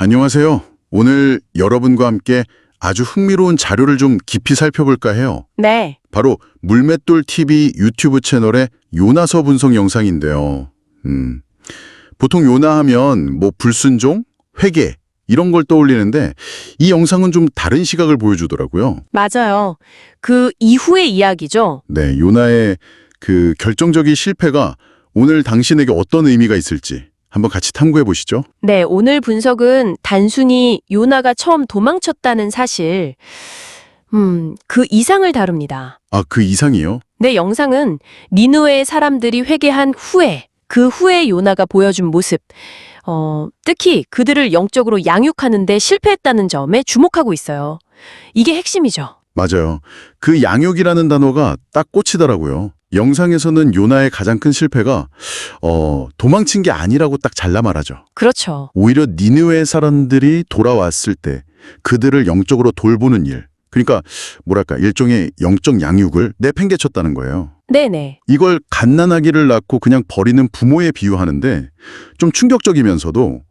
안녕하세요. 오늘 여러분과 함께 아주 흥미로운 자료를 좀 깊이 살펴볼까 해요. 네, 바로 물맷돌 TV 유튜브 채널의 요나서 분석 영상인데요. 보통 요나 하면 뭐 불순종, 회개 이런 걸 떠올리는데 이 영상은 좀 다른 시각을 보여주더라고요. 맞아요. 그 이후의 이야기죠. 네, 요나의 그 결정적인 실패가 오늘 당신에게 어떤 의미가 있을지 한번 같이 탐구해 보시죠. 네, 오늘 분석은 단순히 요나가 처음 도망쳤다는 사실, 그 이상을 다룹니다. 아, 그 이상이요? 내 영상은 니느웨의 사람들이 회개한 후에, 그 후에 요나가 보여준 모습, 특히 그들을 영적으로 양육하는 데 실패했다는 점에 주목하고 있어요. 이게 핵심이죠. 맞아요. 그 양육이라는 단어가 딱 꽂히더라고요. 영상에서는 요나의 가장 큰 실패가 도망친 게 아니라고 딱 잘라 말하죠. 그렇죠. 오히려 니느웨 사람들이 돌아왔을 때 그들을 영적으로 돌보는 일. 그러니까 뭐랄까 일종의 영적 양육을 내팽개쳤다는 거예요. 네네. 이걸 갓난아기를 낳고 그냥 버리는 부모에 비유하는데 좀 충격적이면서도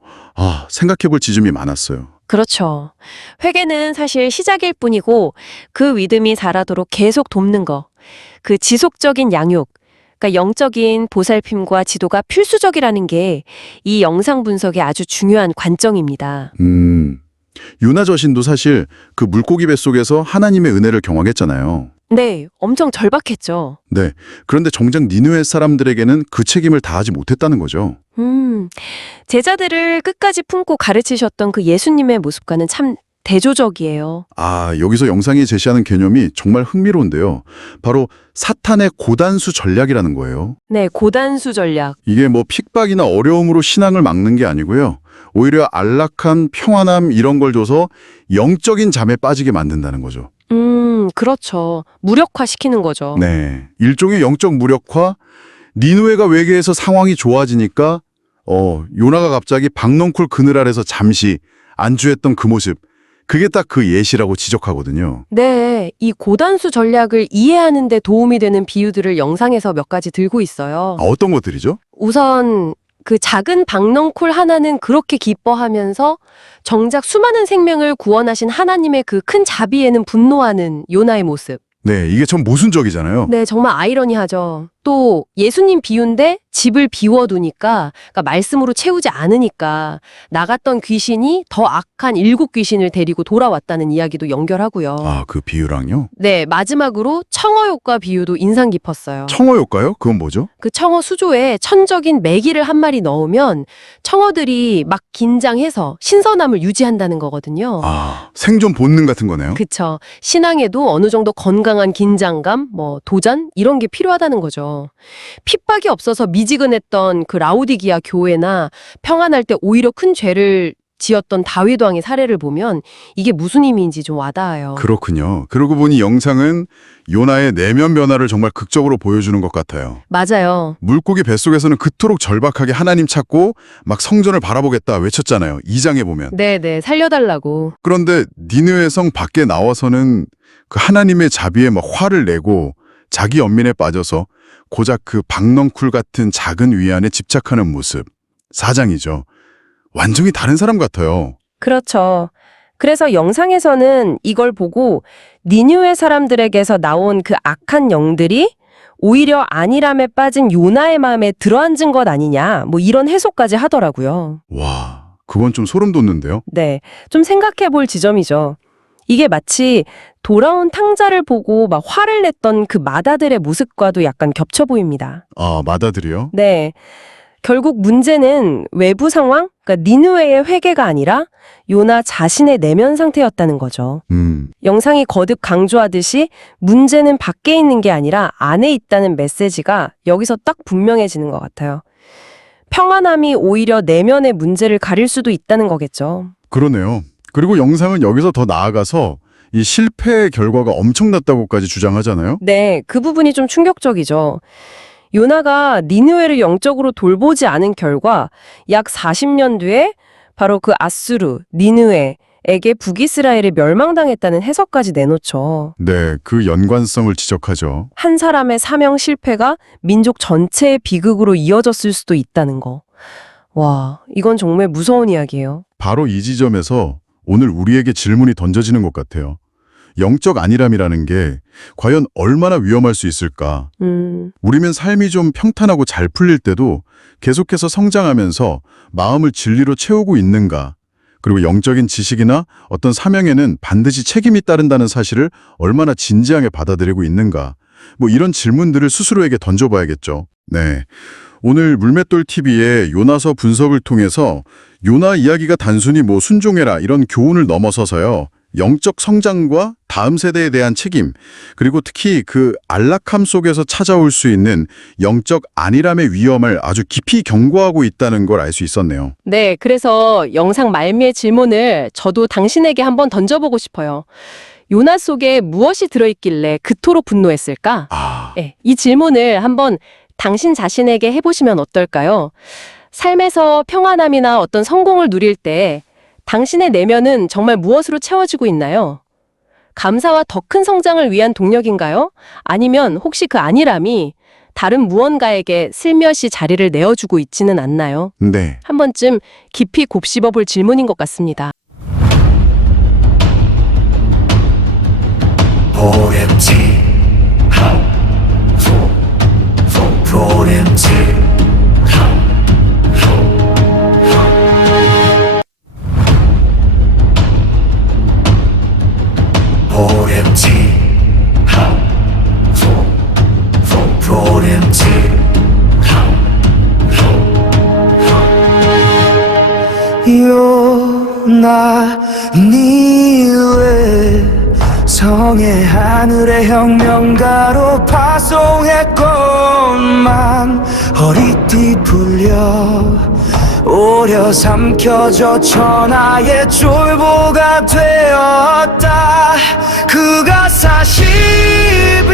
생각해볼 지점이 많았어요. 그렇죠. 회개는 사실 시작일 뿐이고 그 믿음이 자라도록 계속 돕는 거. 그 지속적인 양육, 그러니까 영적인 보살핌과 지도가 필수적이라는 게 이 영상 분석의 아주 중요한 관점입니다. 요나 저신도 사실 그 물고기 뱃속에서 하나님의 은혜를 경험했잖아요. 네, 엄청 절박했죠. 네. 그런데 정작 니느웨 사람들에게는 그 책임을 다하지 못했다는 거죠. 제자들을 끝까지 품고 가르치셨던 그 예수님의 모습과는 참 대조적이에요. 여기서 영상이 제시하는 개념이 정말 흥미로운데요. 바로 사탄의 고단수 전략이라는 거예요. 네, 고단수 전략. 이게 뭐 핍박이나 어려움으로 신앙을 막는 게 아니고요. 오히려 안락한 평안함 이런 걸 줘서 영적인 잠에 빠지게 만든다는 거죠. 그렇죠. 무력화시키는 거죠. 네. 일종의 영적 무력화, 니느웨가 외계에서 상황이 좋아지니까 요나가 갑자기 박넝쿨 그늘 아래서 잠시 안주했던 그 모습, 그게 딱 그 예시라고 지적하거든요. 네, 이 고단수 전략을 이해하는 데 도움이 되는 비유들을 영상에서 몇 가지 들고 있어요. 어떤 것들이죠? 우선 그 작은 박넝쿨 하나는 그렇게 기뻐하면서 정작 수많은 생명을 구원하신 하나님의 그 큰 자비에는 분노하는 요나의 모습. 네, 이게 참 모순적이잖아요. 네, 정말 아이러니하죠. 또 예수님 비유인데 집을 비워두니까, 그러니까 말씀으로 채우지 않으니까 나갔던 귀신이 더 악한 7 귀신을 데리고 돌아왔다는 이야기도 연결하고요. 그 비유랑요? 네, 마지막으로 청어 효과 비유도 인상 깊었어요. 청어 효과요? 그건 뭐죠? 그 청어 수조에 천적인 메기를 한 마리 넣으면 청어들이 막 긴장해서 신선함을 유지한다는 거거든요. 생존 본능 같은 거네요. 그쵸. 신앙에도 어느 정도 건강한 긴장감, 도전? 이런 게 필요하다는 거죠. 핍박이 없어서 미지근했던 그 라오디기아 교회나 평안할 때 오히려 큰 죄를 지었던 다윗 왕의 사례를 보면 이게 무슨 의미인지 좀 와닿아요. 그렇군요. 그러고 보니 영상은 요나의 내면 변화를 정말 극적으로 보여주는 것 같아요. 맞아요. 물고기 뱃속에서는 그토록 절박하게 하나님 찾고 막 성전을 바라보겠다 외쳤잖아요. 2장에 보면. 네네, 살려달라고. 그런데 니느웨 성 밖에 나와서는 그 하나님의 자비에 막 화를 내고 자기 연민에 빠져서 고작 그 박넝쿨 같은 작은 위안에 집착하는 모습. 4장이죠. 완전히 다른 사람 같아요. 그렇죠. 그래서 영상에서는 이걸 보고 니느웨 사람들에게서 나온 그 악한 영들이 오히려 안일함에 빠진 요나의 마음에 들어앉은 것 아니냐, 이런 해석까지 하더라고요. 와, 그건 좀 소름 돋는데요. 네, 좀 생각해 볼 지점이죠. 이게 마치 돌아온 탕자를 보고 막 화를 냈던 그 마다들의 모습과도 약간 겹쳐 보입니다. 마다들이요? 네. 결국 문제는 외부 상황, 그러니까 니느웨의 회개가 아니라 요나 자신의 내면 상태였다는 거죠. 영상이 거듭 강조하듯이 문제는 밖에 있는 게 아니라 안에 있다는 메시지가 여기서 딱 분명해지는 것 같아요. 평안함이 오히려 내면의 문제를 가릴 수도 있다는 거겠죠. 그러네요. 그리고 영상은 여기서 더 나아가서 이 실패의 결과가 엄청났다고까지 주장하잖아요. 네, 그 부분이 좀 충격적이죠. 요나가 니느웨를 영적으로 돌보지 않은 결과 약 40년 뒤에 바로 그 아수르, 니느웨에게 북이스라엘이 멸망당했다는 해석까지 내놓죠. 네, 그 연관성을 지적하죠. 한 사람의 사명 실패가 민족 전체의 비극으로 이어졌을 수도 있다는 거. 와, 이건 정말 무서운 이야기예요. 바로 이 지점에서 오늘 우리에게 질문이 던져지는 것 같아요. 영적 안일함이라는 게 과연 얼마나 위험할 수 있을까? 우리면 삶이 좀 평탄하고 잘 풀릴 때도 계속해서 성장하면서 마음을 진리로 채우고 있는가? 그리고 영적인 지식이나 어떤 사명에는 반드시 책임이 따른다는 사실을 얼마나 진지하게 받아들이고 있는가? 뭐 이런 질문들을 스스로에게 던져봐야겠죠. 네. 오늘 물맷돌 TV의 요나서 분석을 통해서 요나 이야기가 단순히 뭐 순종해라 이런 교훈을 넘어서서요. 영적 성장과 다음 세대에 대한 책임, 그리고 특히 그 안락함 속에서 찾아올 수 있는 영적 안일함의 위험을 아주 깊이 경고하고 있다는 걸 알 수 있었네요. 네, 그래서 영상 말미의 질문을 저도 당신에게 한번 던져보고 싶어요. 요나 속에 무엇이 들어있길래 그토록 분노했을까? 네, 이 질문을 한번 당신 자신에게 해보시면 어떨까요? 삶에서 평안함이나 어떤 성공을 누릴 때 당신의 내면은 정말 무엇으로 채워지고 있나요? 감사와 더 큰 성장을 위한 동력인가요? 아니면 혹시 그 안일함이 다른 무언가에게 슬며시 자리를 내어주고 있지는 않나요? 네. 한 번쯤 깊이 곱씹어 볼 질문인 것 같습니다. 요나 니왜 성의 하늘의 혁명가로 파송했건만 허리띠 풀려 오려 삼켜져 천하의 쫄보가 되었다. 그가 40일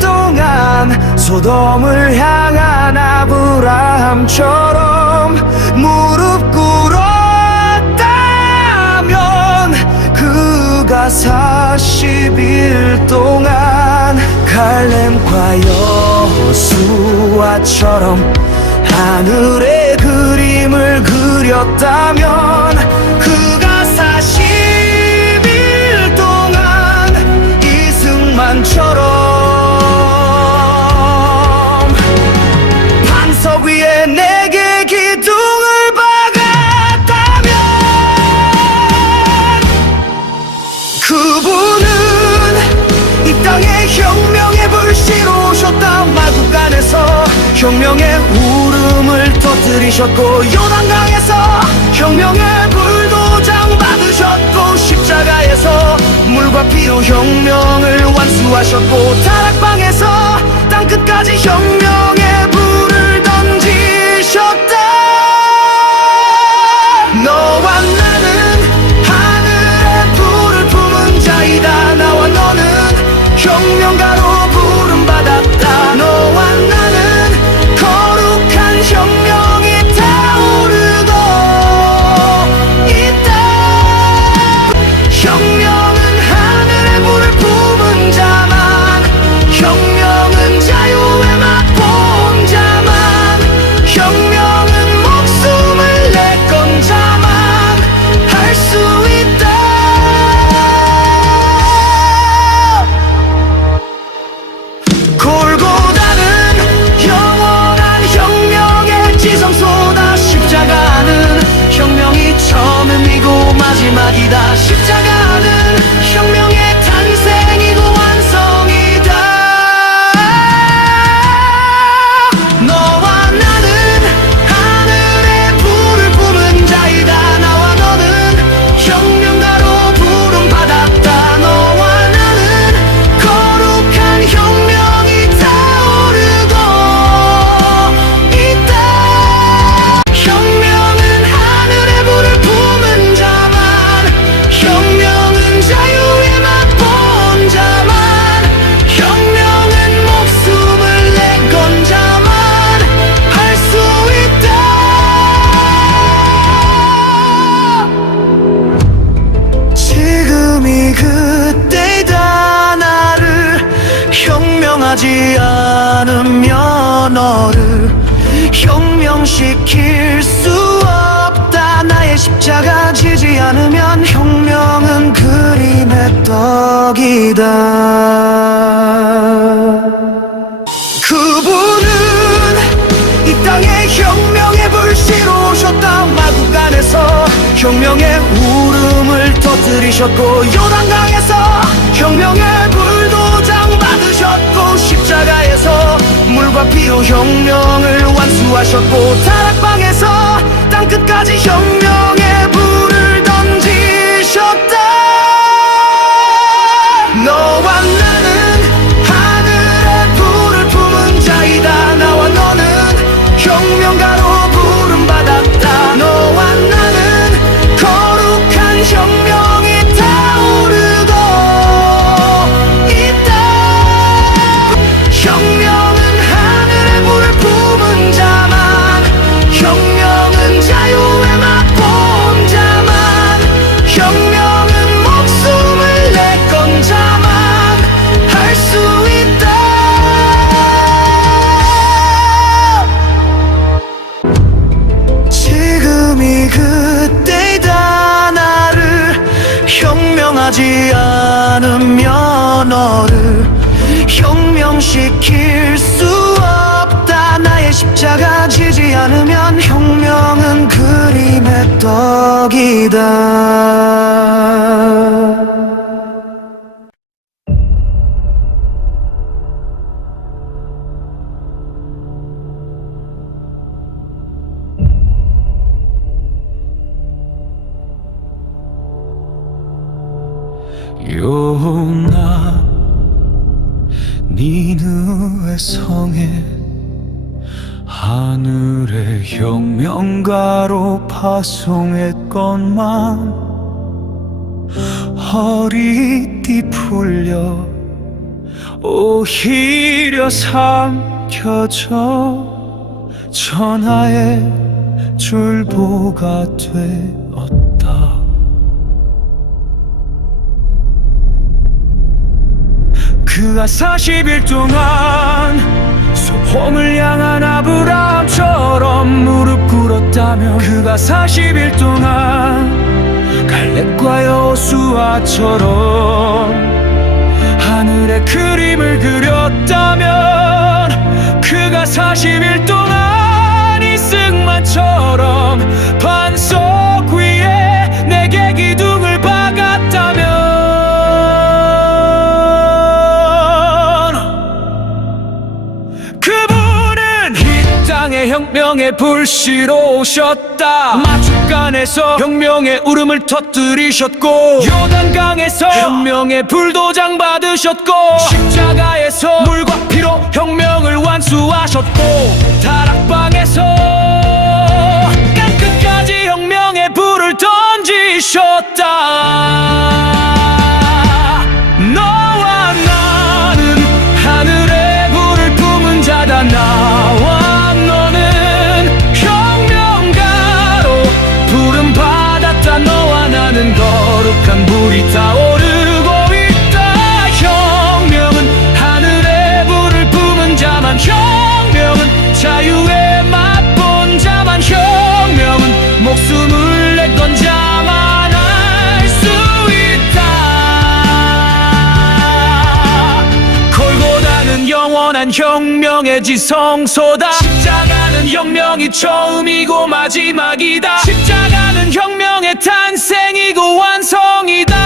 동안 소돔을 향한 아브라함처럼 무릎 꿇었다면 그가 40일 동안 갈렙과 여호수아처럼 하늘의 그림을 그렸다면 그가 40일 동안 이승만처럼 반석 위에 내게 기둥을 박았다면 그분은 이 땅에 혁명의 불씨로 오셨다. 마국간에서 혁명의 울음을 터뜨리셨고 요단강에서 혁명의 불도장 받으셨고 십자가에서 물과 피로 혁명을 완수하셨고 다락방에서 땅끝까지 혁명의 불을 던지셨다. 너와 나는 하늘의 불을 품은 자이다. 나와 너는 혁명가로 부름받았다. 너와 나는 거룩한 혁명이 타오르고 있다. 혁명은 하늘의 불을 품은 자만, 혁명은 자유의 맛본 자만, 혁명은 목숨을 내건 자만 할 수 있다. 골고다는 영원한 혁명의 지성소다. 십자가는 혁명이 처음이고 마지막이다. 십자가는 혁명의 탄생이고 완성이다. 너와 나는 하늘의 불을 품은 자이다. 나와 너는 혁명가로 부름받았다. 너와 나는 거룩한 혁명이 타오르고 있다. 혁명은 하늘의 불을 품은 자만, 혁명은 자유의 맛본 자만, 혁명은 목숨을 내건 자만 할 수 있다. 지금이 그때다. 나를 혁명하지 않으면 너를 혁명시킬 수 없다. 나의 십자가 지지 않으면 혁명은 그림의 떡이다. 그분은 이 땅에 혁명의 불씨로 오셨다. 마구간에서 혁명의 울음을 터뜨리셨고, 요단강에서 혁명의 불도장 받으셨고, 십자가에서 물과 피로 혁명을 완수하셨고, 다락방에서 땅끝까지 혁명의 불을 던지셨다. 너와 나는 하늘의 불을 품은 자이다. 나와 너는 혁명가로 부름받았다. 너와 나는 거룩한 혁명이 타오르고 있다. 혁명은 하늘의 불을 품은 자만, 혁명은 자유의 맛본 자만, 혁명은 목숨을 내건 자만 할 수 있다. 지금이 그때이다. 나를 혁명하지 않으면 너를 혁명시킬 수 없다. 나의 십자가 지지 않으면 혁명은 그림의 떡이다. 요나 니느웨 성에 하늘의 혁명가로 파송했건만 허리띠 풀려 오히려 삼켜져 천하의 줄보가 되었다. 그가 40일 동안 소돔을 향한 아브라함처럼 무릎 꿇었다며, 그가 40일 동안 갈렙과 여호수아처럼 하늘의 그림을 그렸다면, 그가 40일 동안 이승만처럼 반석 위에 내게 기둥을 박았다면, 그분은 이 땅의 혁명의 불씨로 오셨다. 마축간에서 혁명의 울음을 터뜨리셨고, 요단강에서 혁명의 불도장 받으셨고, 십자가에서 물과 피로 혁명을 완수하셨고, 다락방에서 땅끝까지 혁명의 불을 던지셨다. 너와 나는 하늘의 불을 품은 자다. 나와 너는 혁명가로 부름받았다. 너와 나는 거룩한 불이 타오르고 있다. 혁명은 하늘의 불을 품은 자만, 혁명은 자유의 맛본 자만, 혁명은 목숨을 내건 자만 할 수 있다. 골고다는 영원한 혁명의 지성소다. 십자가는 혁명이 처음이고 마지막이다. 십자가는 혁명의 탄생이고 완성이다.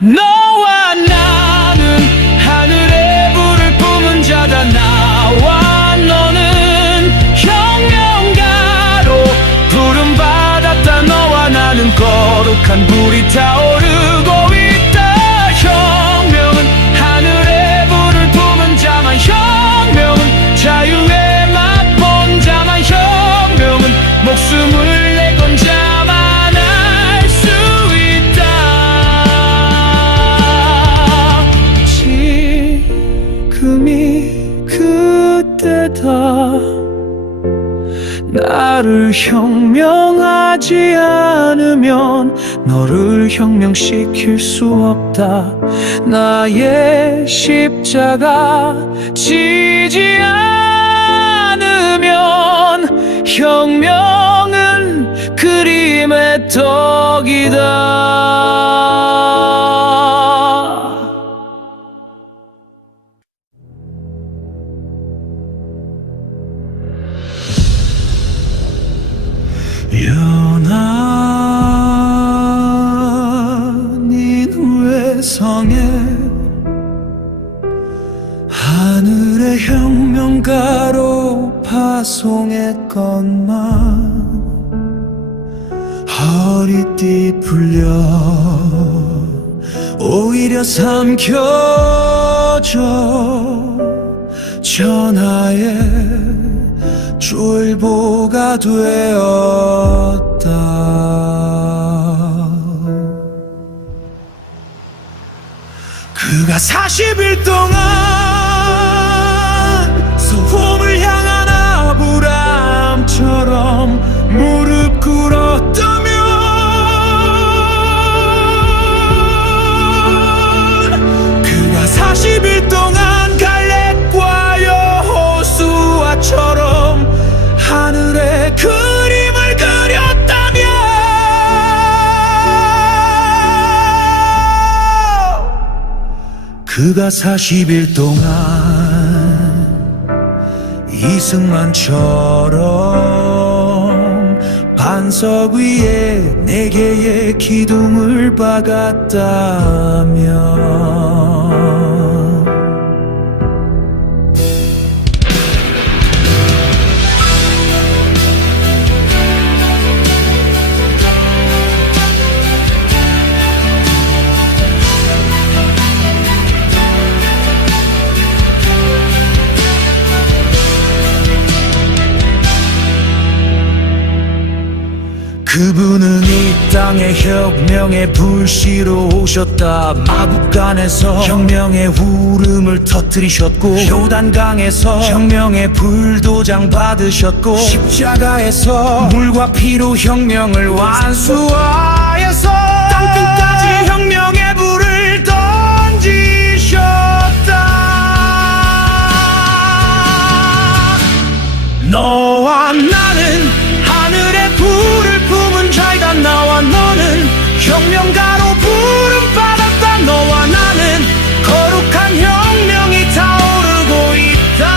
너와 나는 하늘의 불을 품은 자다. 나와 너는 혁명가로 부름받았다. 너와 나는 거룩한 불이 타오르고 있다. 혁명은 하늘의 불을 품은 자만, 혁명은 자유의 맛본 자만, 혁명은 목숨을 내건 자만 할 수 있다. 지금이 그때다. 나를 혁명하지 않으면 너를 혁명시킬 수 없다. 나의 십자가 지지 않으면 혁명은 그림의 떡이다. 연한 인후의 하늘의 혁명가로 파송했건만 허리띠 풀려 오히려 삼켜져 전하의 쫄보가 되었다. 그가 40일 동안 소돔을 향한 아브라함처럼 무릎 꿇었다면 그가 40일 동안 갈렙과 여호수아처럼 하늘에 그림을 그렸다면 그가 40일 동안 이승만처럼 반석 위에 4개의 기둥을 박았다면 그분은 이 땅의 혁명의 불씨로 오셨다. 마국간에서 혁명의 울음을 터뜨리셨고 요단강에서 혁명의 불도장 받으셨고 십자가에서 물과 피로 혁명을 완수하여서 땅끝까지 혁명의 불을 던지셨다. 너와 나는 하늘의 불을 품은 자이다. 나와 너는 혁명가로 부름받았다. 너와 나는 거룩한 혁명이 타오르고 있다.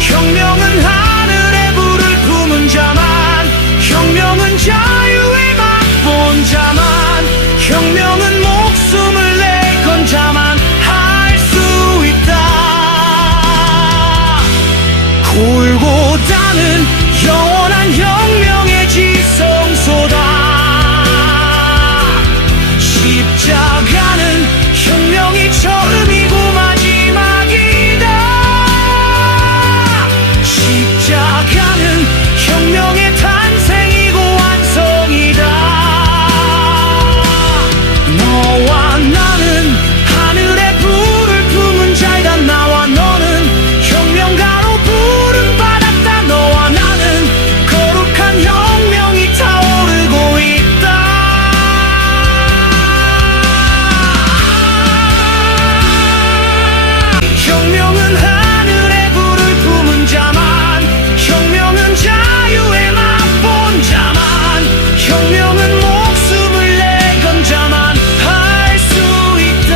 혁명은 하늘의 불을 품은 자만, 혁명은 자유의 맛본 자만, 혁명은 목숨을 내건 자만 할 수 있다. 골고다는 영원한 혁명의 지성소다. 십자가는 혁명이 처음이고 마지막이다. 십자가는 혁명의 탄생이고 완성이다. 너와 나는 하늘의 불을 품은 자이다. 나와 너는 혁명가로 부름받았다. 너와 나는 거룩한 혁명이 타오르고 있다. 혁명은 하늘의 불을 품은 자만, 혁명은 자유의 맛본 자만, 혁명은 목숨을 내건 자만 할 수 있다.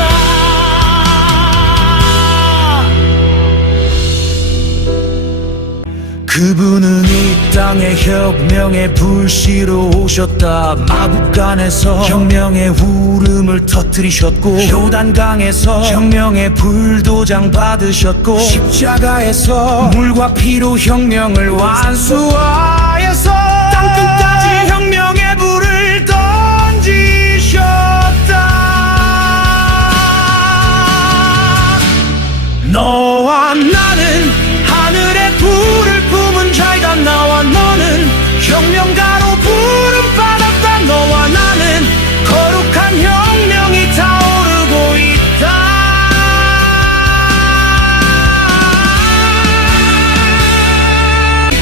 그분은 이 땅의 혁명의 불씨로 오셨다. 마국간에서 혁명의 울음을 터뜨리셨고 요단강에서 혁명의 불도장 받으셨고 십자가에서 물과 피로 혁명을 완수하여서 땅끝까지 혁명의 불을 던지셨다. 너와 나는 하늘의 불을 품은 자이다. 나와 너는 혁명가로 부름받았다. 너와 나는 거룩한 혁명이 타오르고 있다.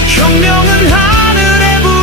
혁명은 하늘의 불을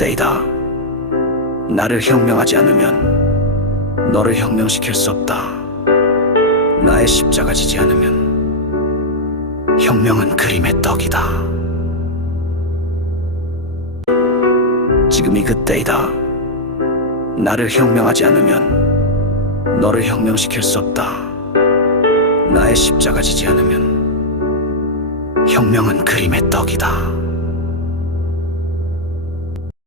그때이다. 나를 혁명하지 않으면 너를 혁명시킬 수 없다. 나의 십자가 지지 않으면 혁명은 그림의 떡이다. 지금이 그때이다. 나를 혁명하지 않으면 너를 혁명시킬 수 없다. 나의 십자가 지지 않으면 혁명은 그림의 떡이다.